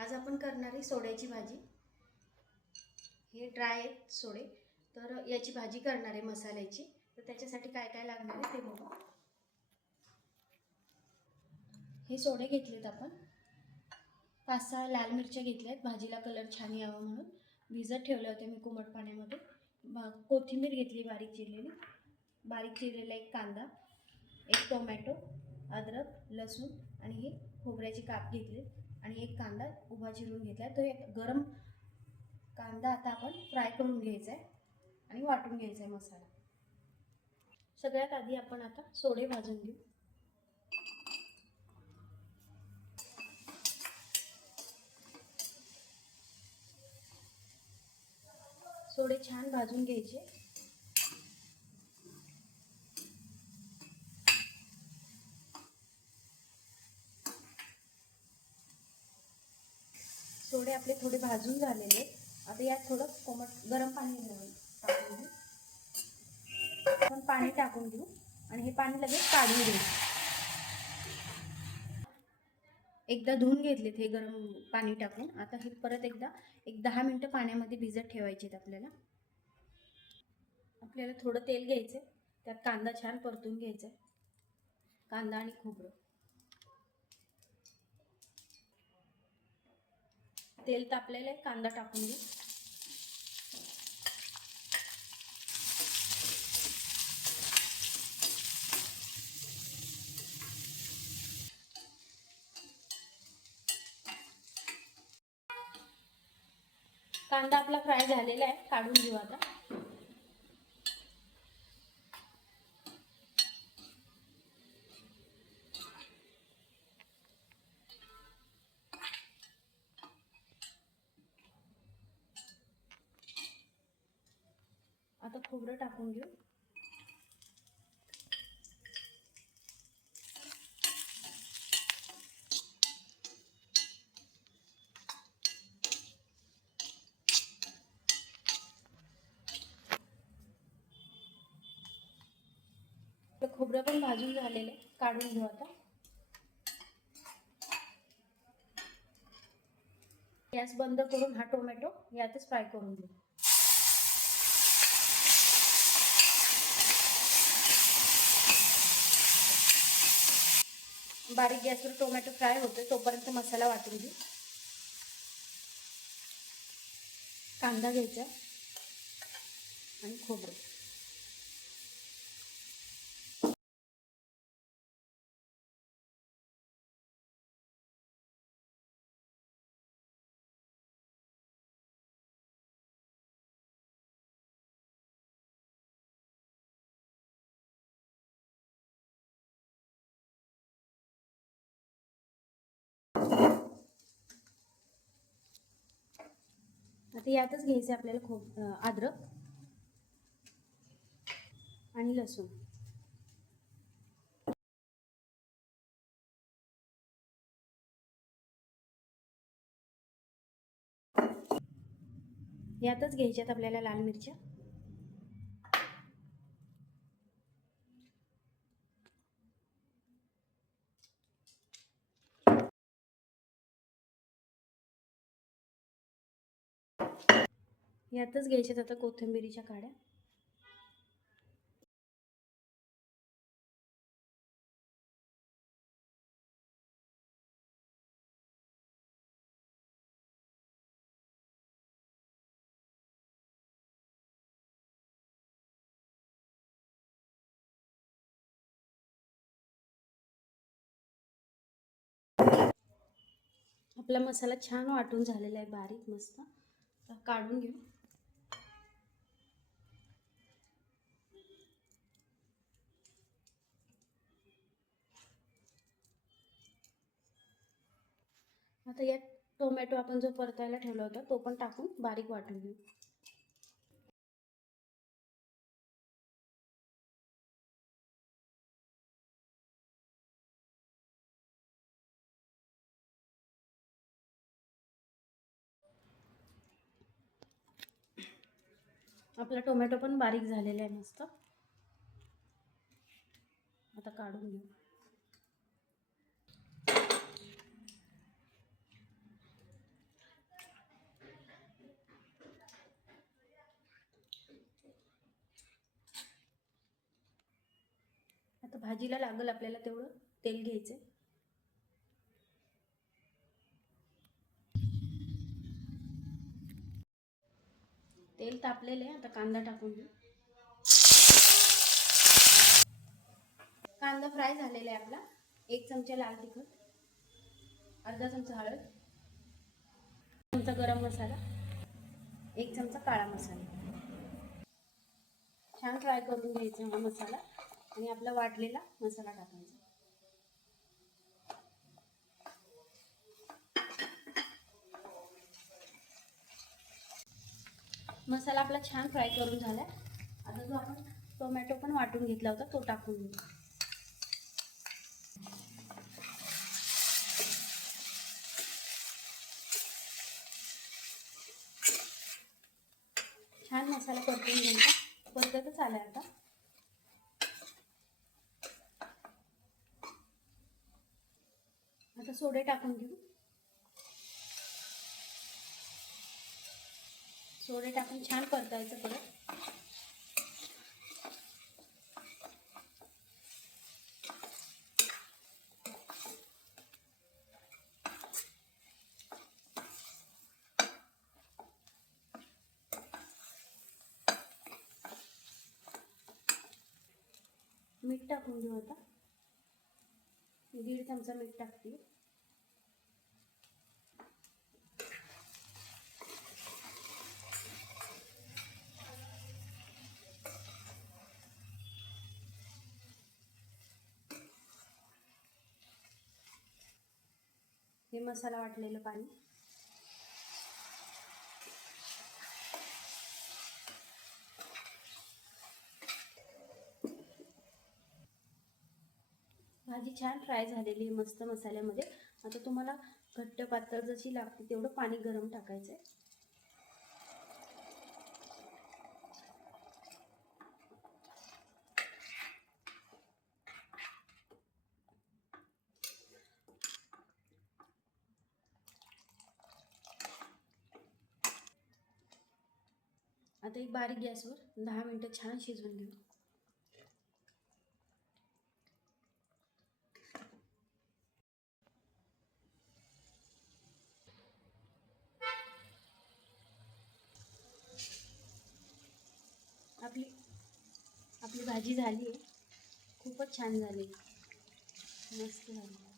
आज आपण करणार आहे सोड्याची भाजी। हे ड्राय आहेत सोडे, तर याची भाजी करणार आहे मसाल्याची। तर त्याच्यासाठी काय काय लागणार आहे ते बघू। हे सोडे घेतलेत आपण, 5-6 लाल मिरच्या घेतल्यात, भाजीला कलर छान यावा म्हणून भिजत ठेवले होते मी कोमट पाण्यामध्ये। कोथिंबीर घेतली बारीक चिरलेली, बारीक चिरलेला एक कांदा, एक टोमॅटो, अद्रक, लसूण आणि हे खोबऱ्याचे काप घेतले आणि एक कांदा उभा चिरून घेतला। तो एक गरम कांदा आता आपण फ्राय करून घ्यायचा आहे आणि वाटून घ्यायचा आहे मसाला। सगळ्यात आधी आपण आता सोडे भाजून घेऊ। सोडे छान भाजून घ्यायचे। सोडे आपले थोडे भाजून झालेले, आता यात थोडं कोमट गरम पाणी टाकून घेऊ। आपण पाणी टाकून घेऊ आणि हे पाणी लगेच काढून घेऊ। एकदा धुवून घेतलेत हे गरम पाणी टाकून। आता हे परत एकदा 10 मिनिटं पाण्यामध्ये भिजत ठेवायचे आहेत। आपल्याला थोडं तेल घ्यायचं, त्यात कांदा छान परतून घ्यायचा, कांदा आणि खोबरं। तेल तापलेलं आहे, कांदा टाकून घेऊ। कांदा आपला फ्राय झालेला आहे, काढून घेऊ आता। आता खोबरं टाकून घेऊ। खोबरं पण भाजून झालेलं आहे, काढून घेऊ आता। गॅस बंद करून हा टोमॅटो यातच फ्राय करून घेऊ। बारीक गॅसवर टोमॅटो फ्राय होते तोपर्यंत मसाला वाटून घेऊ। कांदा घ्यायचा आणि खोबरं, आता यातच घ्यायचं आपल्याला अद्रक आणि लसूण। यातच घ्यायच्यात आपल्याला लाल मिरच्या। यातच घ्यायच्यात आता कोथिंबीरीच्या काड्या। आपला मसाला छान वाटून झालेला आहे, बारीक मस्त। काढून घेऊ। आता यात टोमॅटो आपण जो परतायला ठेवला होता तो पण टाकून बारीक वाटून घेऊ। आपला टोमॅटो पण बारीक झालेला आहे मस्त। आता काढून घेऊ। भाजीला लागेल आपल्याला तेवढं तेल घ्यायचं. तेल तापलेलं आहे. आता कांदा टाकून घेऊ. कांदा फ्राय झालेला आहे आपला. 1 चमचा लाल तिखट, अर्धा चमचा हळद, चमचा गरम मसाला, 1 चमचा काळा मसाला. छान फ्राय करून घ्यायचा हा मसाला आणि आपला वाटलेला मसाला टाकायचा. मसाला आपला छान फ्राय करून झाला. आता जो आपण टोमॅटो पण वाटून घेतला होता तो टाकून घेऊ. छान मसाला परतून घ्यायचा. परततच आलाय आता. आता सोडे टाकून घेऊ. सोडे टाकून छान परतायचं परत. मीठ टाकून घेऊ. आता 1.5 चमचा मीठ टाकते. हे मसाला वाटलेलं पाणी. भाजी छान फ्राय झालेली आहे मस्त मसाल्यामध्ये. आता तुम्हाला घट्ट पातळ जशी लागते तेवढं पाणी गरम टाकायचं आहे. आता एक बारीक गॅसवर 10 मिनिटं छान शिजवून घेऊ. आपली भाजी झाली आहे. खूपच छान झाली. मस्त झाली.